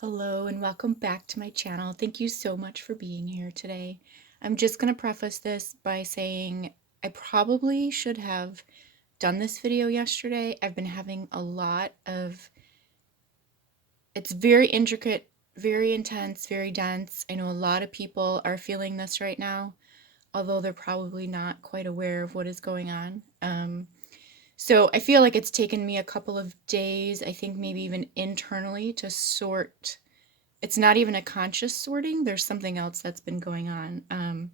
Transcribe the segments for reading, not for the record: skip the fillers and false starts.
Hello and welcome back to my channel. Thank you so much for being here today. I'm just going to preface this by saying I probably should have done this video yesterday. I've been having a lot of, it's very intricate, very intense, very dense. I know a lot of people are feeling this right now, although they're probably not quite aware of what is going on. So I feel like it's taken me a couple of days, I think maybe even internally, to sort. It's not even a conscious sorting. There's something else that's been going on.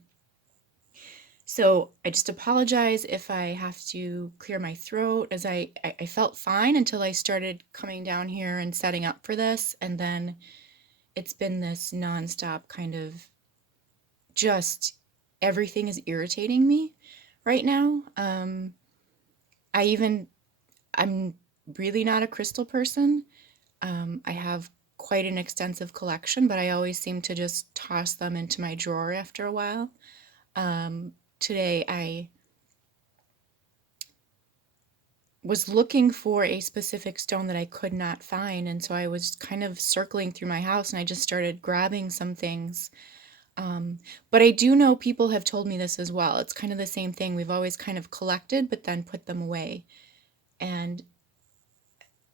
So I just apologize if I have to clear my throat, as I felt fine until I started coming down here and setting up for this. And then it's been this nonstop kind of just everything is irritating me right now. I even, I'm really not a crystal person. I have quite an extensive collection, but I always seem to just toss them into my drawer after a while. Today I was looking for a specific stone that I could not find, and so I was kind of circling through my house and I just started grabbing some things. But I do know people have told me this as well. It's kind of the same thing. We've always kind of collected, but then put them away. And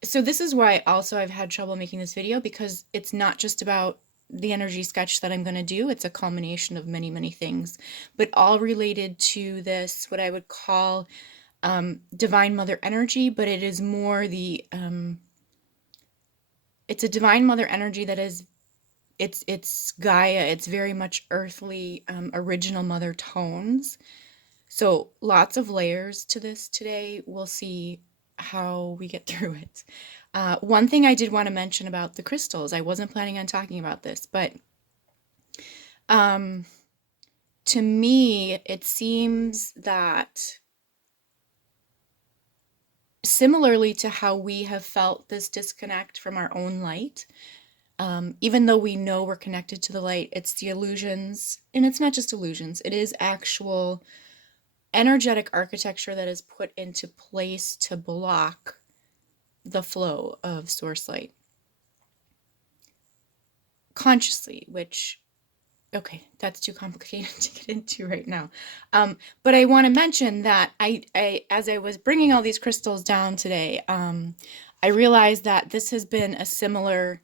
so this is why also I've had trouble making this video, because it's not just about the energy sketch that I'm going to do. It's a culmination of many, many things, but all related to this, what I would call divine mother energy, but it is more the, it's a divine mother energy that is, it's Gaia. It's very much earthly, original mother tones. So lots of layers to this today. We'll see how we get through it. One thing I did want to mention about the crystals, I wasn't planning on talking about this, but um, to me, it seems that similarly to how we have felt this disconnect from our own light, even though we know we're connected to the light, it's the illusions, and it's not just illusions, it is actual energetic architecture that is put into place to block the flow of source light consciously, which, okay, that's too complicated to get into right now. But I want to mention that as I was bringing all these crystals down today, I realized that this has been a similar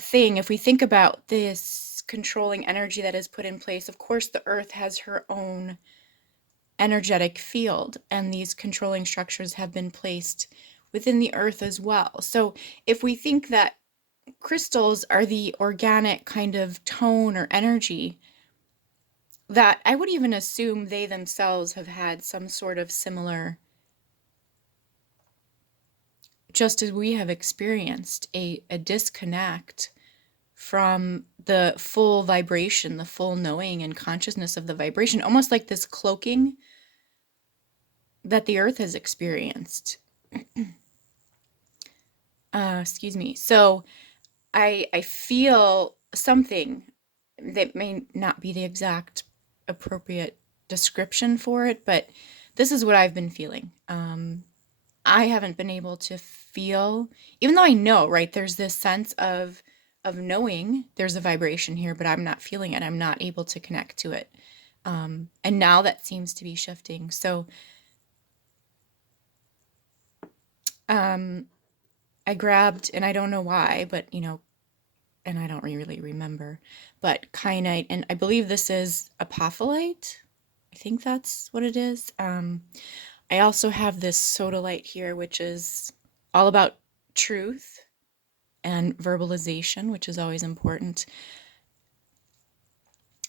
thing. If we think about this controlling energy that is put in place, of course, the earth has her own energetic field, and these controlling structures have been placed within the earth as well. So if we think that crystals are the organic kind of tone or energy, that I would even assume they themselves have had some sort of similar, just as we have experienced a disconnect from the full vibration, the full knowing and consciousness of the vibration, almost like this cloaking that the earth has experienced. Excuse me. So I feel something that may not be the exact appropriate description for it, but this is what I've been feeling. I haven't been able to feel, even though I know, right? There's this sense of knowing there's a vibration here, but I'm not feeling it. I'm not able to connect to it. And now that seems to be shifting. So I grabbed, and I don't know why, but and I don't really remember, but kyanite, and I believe this is apophyllite. I think that's what it is. I also have this sodalite here, which is all about truth and verbalization, which is always important.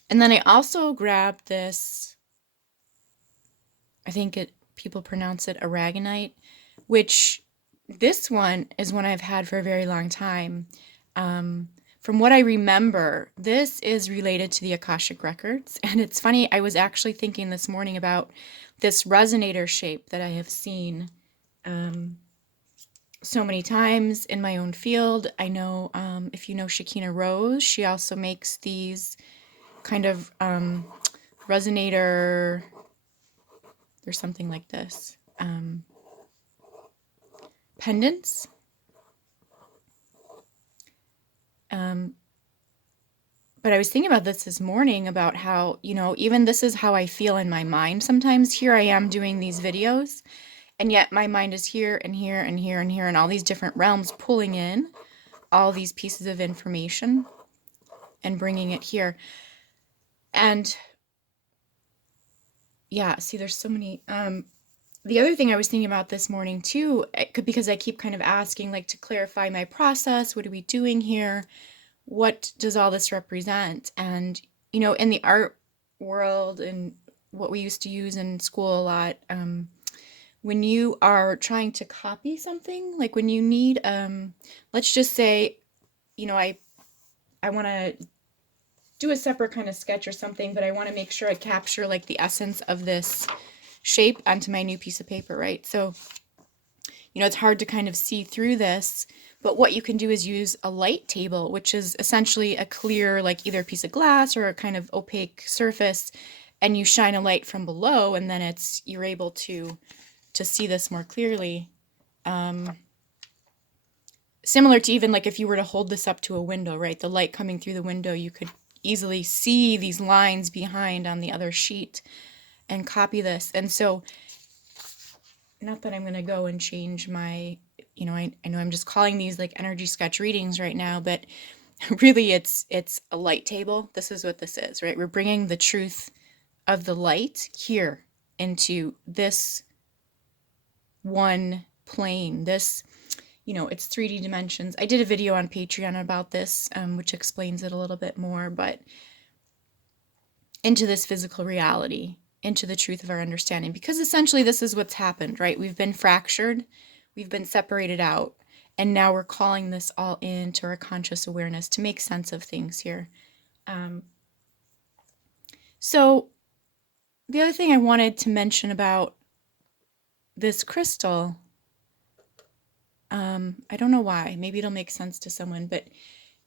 And then I also grabbed this, I think people pronounce it aragonite, which this one is one I've had for a very long time. From what I remember, this is related to the Akashic Records. And it's funny, I was actually thinking this morning about this resonator shape that I have seen so many times in my own field. I know, if you know Shakina Rose, she also makes these kind of resonator, there's something like this, pendants. But I was thinking about this morning about how, even this is how I feel in my mind sometimes. Here I am doing these videos, and yet my mind is here and here and here and here and all these different realms pulling in all these pieces of information and bringing it here. And yeah, see, there's so many. The other thing I was thinking about this morning too, because I keep kind of asking, like, to clarify my process, what are we doing here? What does all this represent? And, in the art world and what we used to use in school a lot, when you are trying to copy something, like when you need, let's just say, I want to do a separate kind of sketch or something, but I want to make sure I capture like the essence of this shape onto my new piece of paper, right? So, it's hard to kind of see through this, but what you can do is use a light table, which is essentially a clear, like either a piece of glass or a kind of opaque surface, and you shine a light from below, and then you're able to see this more clearly. Similar to even like if you were to hold this up to a window, right? The light coming through the window, you could easily see these lines behind on the other sheet and copy this. And so, not that I'm going to go and change my, I know I'm just calling these like energy sketch readings right now, but really it's a light table. This is what this is, right? We're bringing the truth of the light here into this one plane. This, it's 3D dimensions. I did a video on Patreon about this, which explains it a little bit more, but into this physical reality, into the truth of our understanding, because essentially this is what's happened, right? We've been fractured, we've been separated out, and now we're calling this all into our conscious awareness to make sense of things here. So the other thing I wanted to mention about this crystal, I don't know why, maybe it'll make sense to someone, but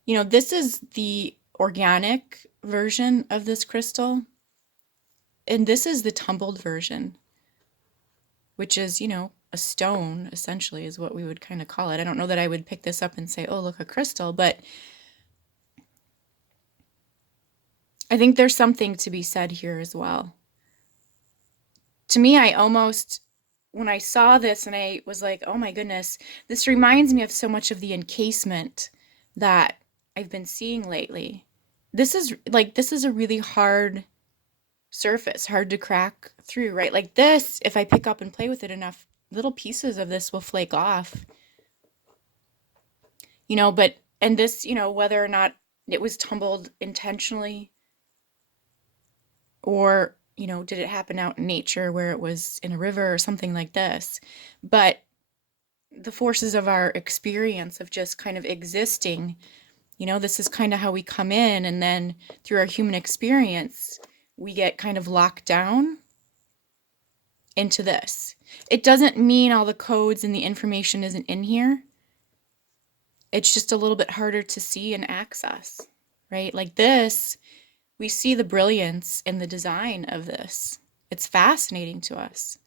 this is the organic version of this crystal, and this is the tumbled version, which is, a stone, essentially, is what we would kind of call it. I don't know that I would pick this up and say, oh, look, a crystal, but I think there's something to be said here as well. To me, when I saw this and I was like, oh my goodness, this reminds me of so much of the encasement that I've been seeing lately. This is a really hard surface, hard to crack through, right? Like this, if I pick up and play with it enough, little pieces of this will flake off. And this, whether or not it was tumbled intentionally or, did it happen out in nature where it was in a river or something like this? But the forces of our experience of just kind of existing, this is kind of how we come in, and then through our human experience, we get kind of locked down into this. It doesn't mean all the codes and the information isn't in here. It's just a little bit harder to see and access, right? Like this, we see the brilliance in the design of this. It's fascinating to us.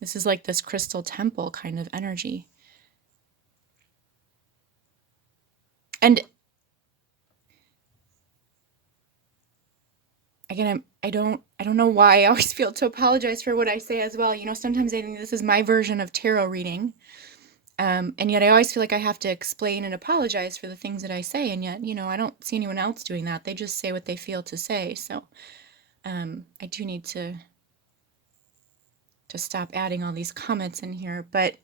This is like this crystal temple kind of energy. And again, I don't know why I always feel to apologize for what I say as well. Sometimes I think this is my version of tarot reading. And yet I always feel like I have to explain and apologize for the things that I say. And yet, I don't see anyone else doing that. They just say what they feel to say. So I do need to stop adding all these comments in here. But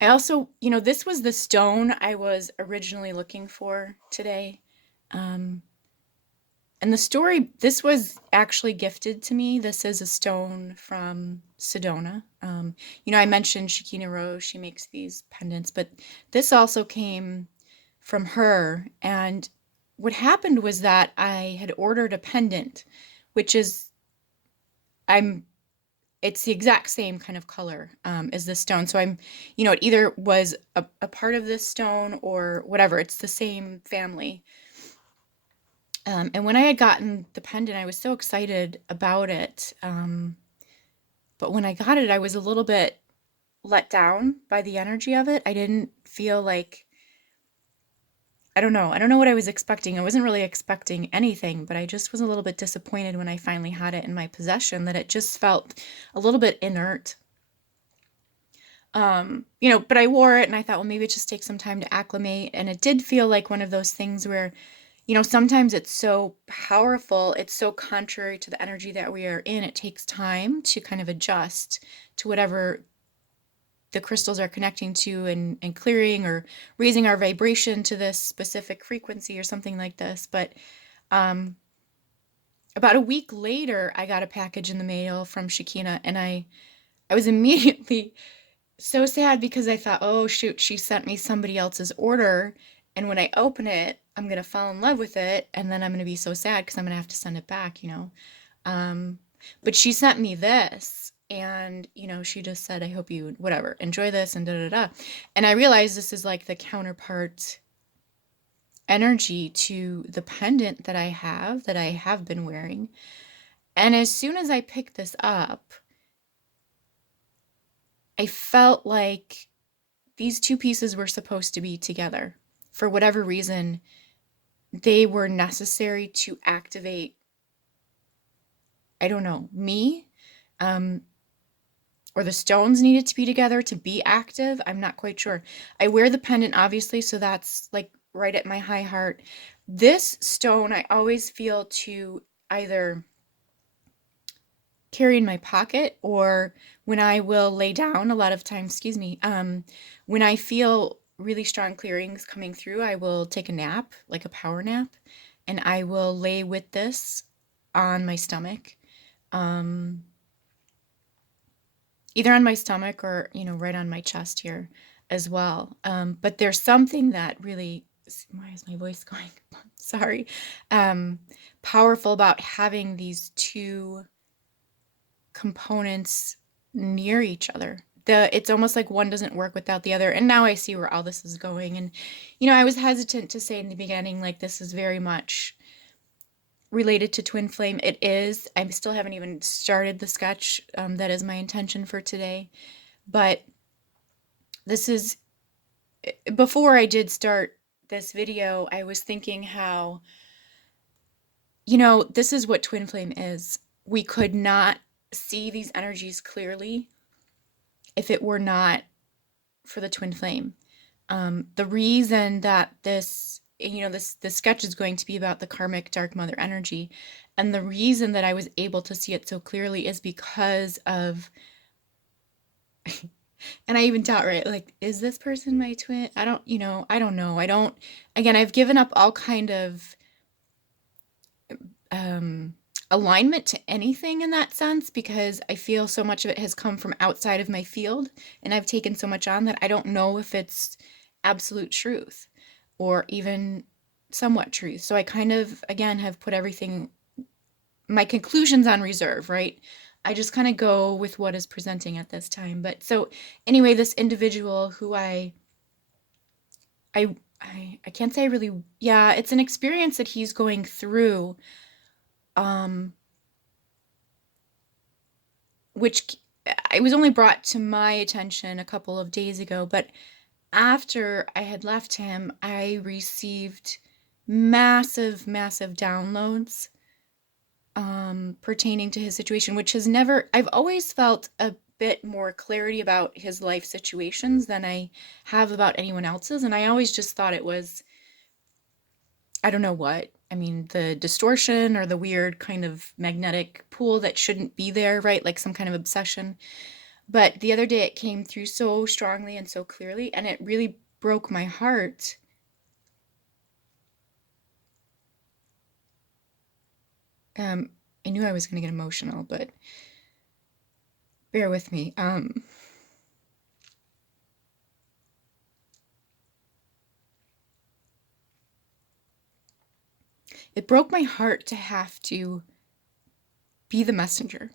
I also, this was the stone I was originally looking for today. And the story, this was actually gifted to me. This is a stone from Sedona. I mentioned Shakina Rose, she makes these pendants, but this also came from her. And what happened was that I had ordered a pendant, which is, it's the exact same kind of color as this stone. So it either was a part of this stone or whatever. It's the same family. And when I had gotten the pendant, I was so excited about it. But when I got it, I was a little bit let down by the energy of it. I didn't feel like I don't know. I don't know what I was expecting. I wasn't really expecting anything, but I just was a little bit disappointed when I finally had it in my possession that it just felt a little bit inert. But I wore it and I thought, well, maybe it just takes some time to acclimate. And it did feel like one of those things where, sometimes it's so powerful, it's so contrary to the energy that we are in. It takes time to kind of adjust to whatever the crystals are connecting to and clearing or raising our vibration to this specific frequency or something like this. But um, about a week later, I got a package in the mail from Shakina, and I was immediately so sad because I thought, oh shoot, she sent me somebody else's order. And when I open it, I'm going to fall in love with it. And then I'm going to be so sad because I'm going to have to send it back. Um, but she sent me this. And, she just said, I hope you, whatever, enjoy this and da da da. And I realized this is like the counterpart energy to the pendant that I have been wearing. And as soon as I picked this up, I felt like these two pieces were supposed to be together. For whatever reason, they were necessary to activate, I don't know, me, um, or the stones needed to be together to be active. I'm not quite sure. I wear the pendant, obviously, so that's like right at my high heart. This stone, I always feel to either carry in my pocket or when I will lay down a lot of times, excuse me, when I feel really strong clearings coming through, I will take a nap, like a power nap, and I will lay with this on my stomach, um, either on my stomach or, right on my chest here as well. But there's something that really, why is my voice going? Sorry. Um, Powerful about having these two components near each other. It's almost like one doesn't work without the other. And now I see where all this is going. And I was hesitant to say in the beginning, like, this is very much related to twin flame. It is. I still haven't even started the sketch. That is my intention for today. But this is, before I did start this video, I was thinking how, this is what twin flame is. We could not see these energies clearly if it were not for the twin flame. The reason that this sketch is going to be about the karmic dark mother energy, and the reason that I was able to see it so clearly is because of, and I even thought, right, like, is this person my twin? I don't know. Again, I've given up all kind of um, alignment to anything in that sense because I feel so much of it has come from outside of my field and I've taken so much on that I don't know if it's absolute truth or even somewhat truth. So I kind of, again, have put everything, my conclusions on reserve, right? I just kind of go with what is presenting at this time. But so anyway, this individual who I can't say really, yeah, it's an experience that he's going through, um, which I was only brought to my attention a couple of days ago, but after I had left him, I received massive, massive downloads pertaining to his situation, which has never, I've always felt a bit more clarity about his life situations than I have about anyone else's. And I always just thought it was, I don't know what. I mean, the distortion or the weird kind of magnetic pull that shouldn't be there, right? Like some kind of obsession. But the other day it came through so strongly and so clearly, and it really broke my heart. I knew I was going to get emotional, but bear with me. It broke my heart to have to be the messenger.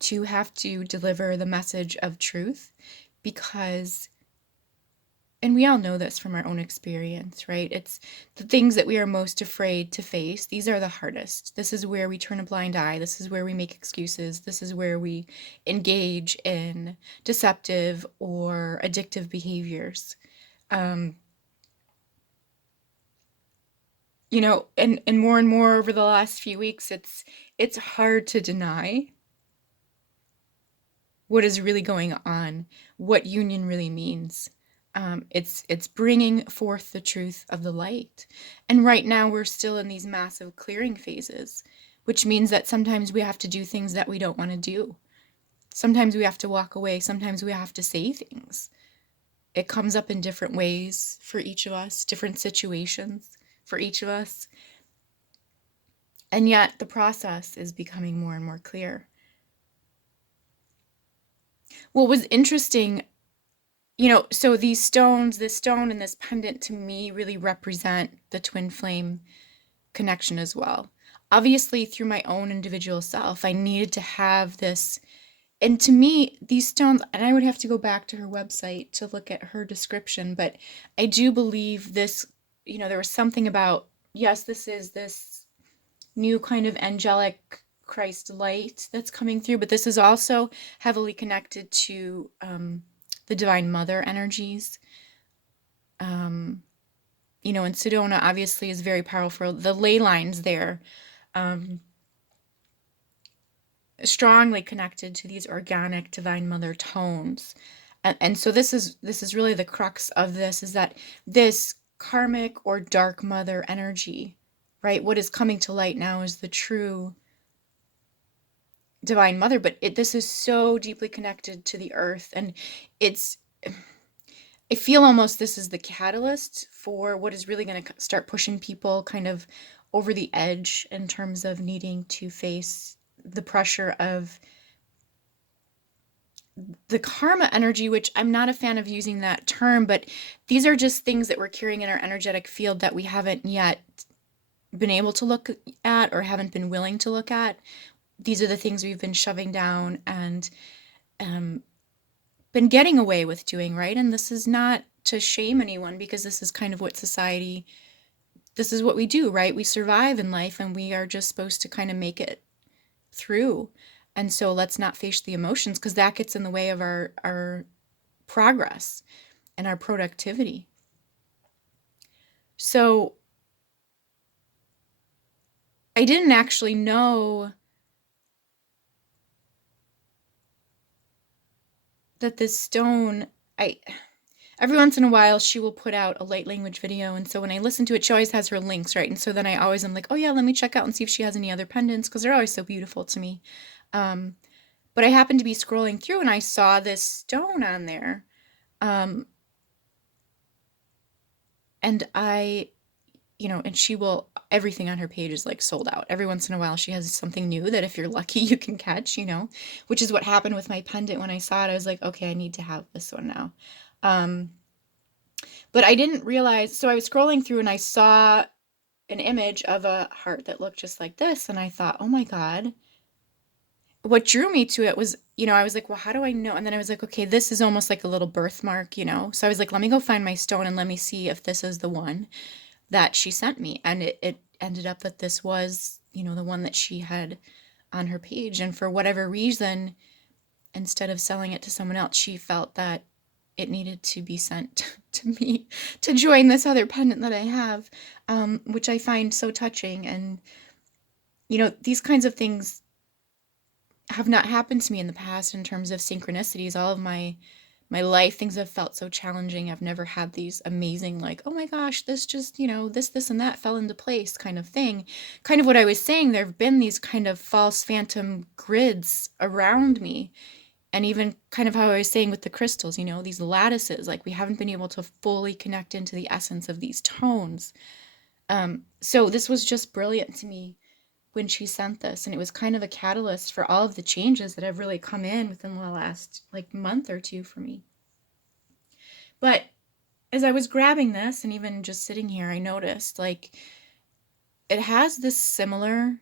To have to deliver the message of truth because and we all know this from our own experience, right? It's the things that we are most afraid to face. These are the hardest. This is where we turn a blind eye. This is where we make excuses. This is where we engage in deceptive or addictive behaviors. Um, and more over the last few weeks, it's hard to deny what is really going on, what union really means. It's bringing forth the truth of the light. And right now we're still in these massive clearing phases, which means that sometimes we have to do things that we don't want to do. Sometimes we have to walk away. Sometimes we have to say things. It comes up in different ways for each of us, different situations for each of us. And yet the process is becoming more and more clear. What was interesting, so these stones, this stone and this pendant to me really represent the twin flame connection as well. Obviously, through my own individual self, I needed to have this. And to me, these stones, and I would have to go back to her website to look at her description, but I do believe this, there was something about, yes, this is this new kind of angelic Christ light that's coming through, but this is also heavily connected to the Divine Mother energies. And Sedona obviously is very powerful. The ley lines there, um, strongly connected to these organic Divine Mother tones. And so this is really the crux of this, is that this karmic or dark mother energy, right? What is coming to light now is the true Divine Mother, but this is so deeply connected to the earth, and it's I feel almost this is the catalyst for what is really going to start pushing people kind of over the edge in terms of needing to face the pressure of the karma energy, which I'm not a fan of using that term, but these are just things that we're carrying in our energetic field that we haven't yet been able to look at or haven't been willing to look at. These are the things we've been shoving down and been getting away with doing, right? And this is not to shame anyone, because this is kind of what society, this is what we do, right? We survive in life and we are just supposed to kind of make it through. And so let's not face the emotions, because that gets in the way of our progress and our productivity. So I didn't actually know that this stone, every once in a while she will put out a light language video, and so when I listen to it, she always has her links, right? And so then I always am like, oh yeah, let me check out and see if she has any other pendants, because they're always so beautiful to me. But I happened to be scrolling through and I saw this stone on there. And and she will, everything on her page is like sold out. Every once in a while she has something new that if you're lucky you can catch, which is what happened with my pendant. When I saw it, I was like, okay, I need to have this one now. But I didn't realize, so I was scrolling through and I saw an image of a heart that looked just like this, and I thought, oh my God. What drew me to it was, I was like, well, how do I know? And then I was like, okay, this is almost like a little birthmark, So I was like, let me go find my stone and let me see if this is the one that she sent me. And it ended up that this was, the one that she had on her page. And for whatever reason, instead of selling it to someone else, she felt that it needed to be sent to me to join this other pendant that I have, which I find so touching. And, these kinds of things have not happened to me in the past in terms of synchronicities. All of my life, things have felt so challenging. I've never had these amazing, like, oh my gosh, this just, this and that fell into place kind of thing. Kind of what I was saying, there have been these kind of false phantom grids around me. And even kind of how I was saying with the crystals, these lattices, like we haven't been able to fully connect into the essence of these tones. So this was just brilliant to me when she sent this, and it was kind of a catalyst for all of the changes that have really come in within the last like month or two for me. But as I was grabbing this and even just sitting here, I noticed like it has this similar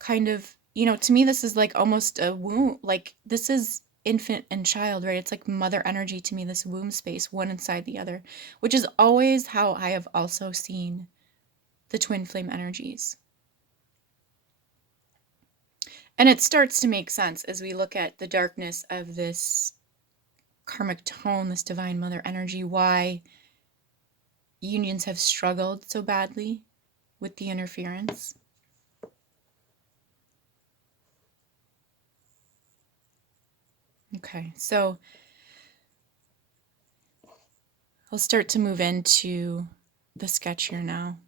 kind of, to me this is like almost a wound, like this is infant and child, right? It's like mother energy to me, this womb space, one inside the other, which is always how I have also seen the twin flame energies. And it starts to make sense as we look at the darkness of this karmic tone, this divine mother energy, why unions have struggled so badly with the interference. Okay, so I'll start to move into the sketch here now.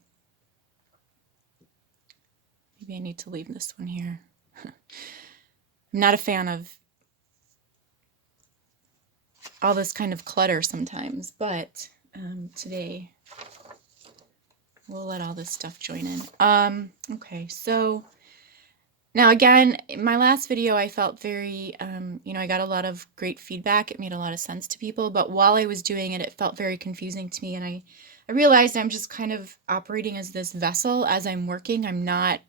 Maybe I need to leave this one here. I'm not a fan of all this kind of clutter sometimes, but today we'll let all this stuff join in. Okay, so now again, in my last video, I felt very, I got a lot of great feedback. It made a lot of sense to people, but while I was doing it, it felt very confusing to me, and I realized I'm just kind of operating as this vessel as I'm working. I'm not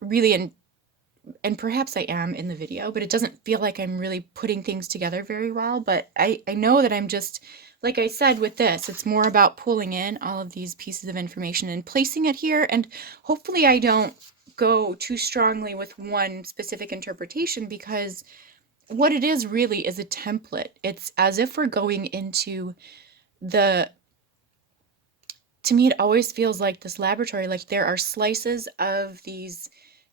really in, and perhaps I am in the video, but it doesn't feel like I'm really putting things together very well. But I know that I'm just, like I said with this, it's more about pulling in all of these pieces of information and placing it here. And hopefully I don't go too strongly with one specific interpretation, because what it is really is a template. It's as if we're going into to me, it always feels like this laboratory, like there are slices of these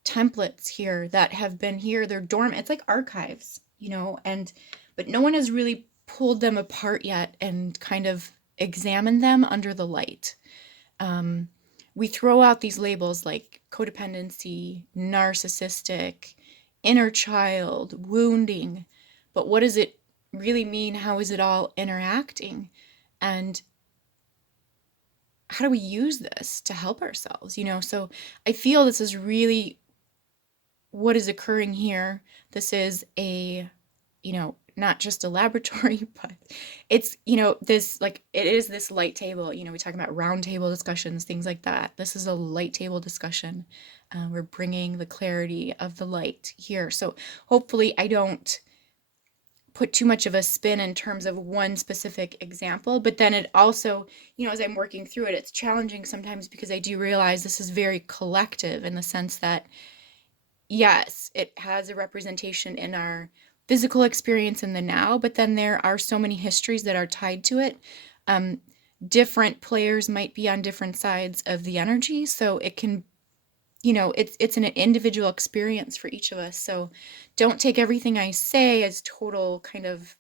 templates here that have been here. They're dormant. It's like archives, but no one has really pulled them apart yet and kind of examined them under the light. We throw out these labels like codependency, narcissistic, inner child, wounding, but what does it really mean? How is it all interacting? And how do we use this to help ourselves? So I feel this is really what is occurring here. This is a, not just a laboratory, but it's, this, like, it is this light table. We talk about round table discussions, things like that. This is a light table discussion. We're bringing the clarity of the light here. So hopefully I don't put too much of a spin in terms of one specific example, but then it also, as I'm working through it, it's challenging sometimes, because I do realize this is very collective in the sense that, yes, it has a representation in our physical experience in the now, but then there are so many histories that are tied to it. Different players might be on different sides of the energy, so it can, it's an individual experience for each of us. So don't take everything I say as total kind of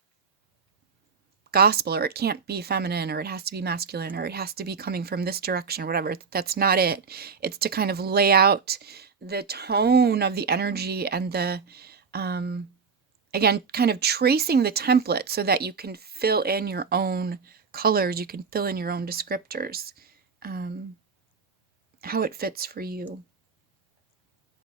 gospel, or it can't be feminine, or it has to be masculine, or it has to be coming from this direction, or whatever. That's not it. It's to kind of lay out the tone of the energy and the, again, kind of tracing the template so that you can fill in your own colors, you can fill in your own descriptors, how it fits for you.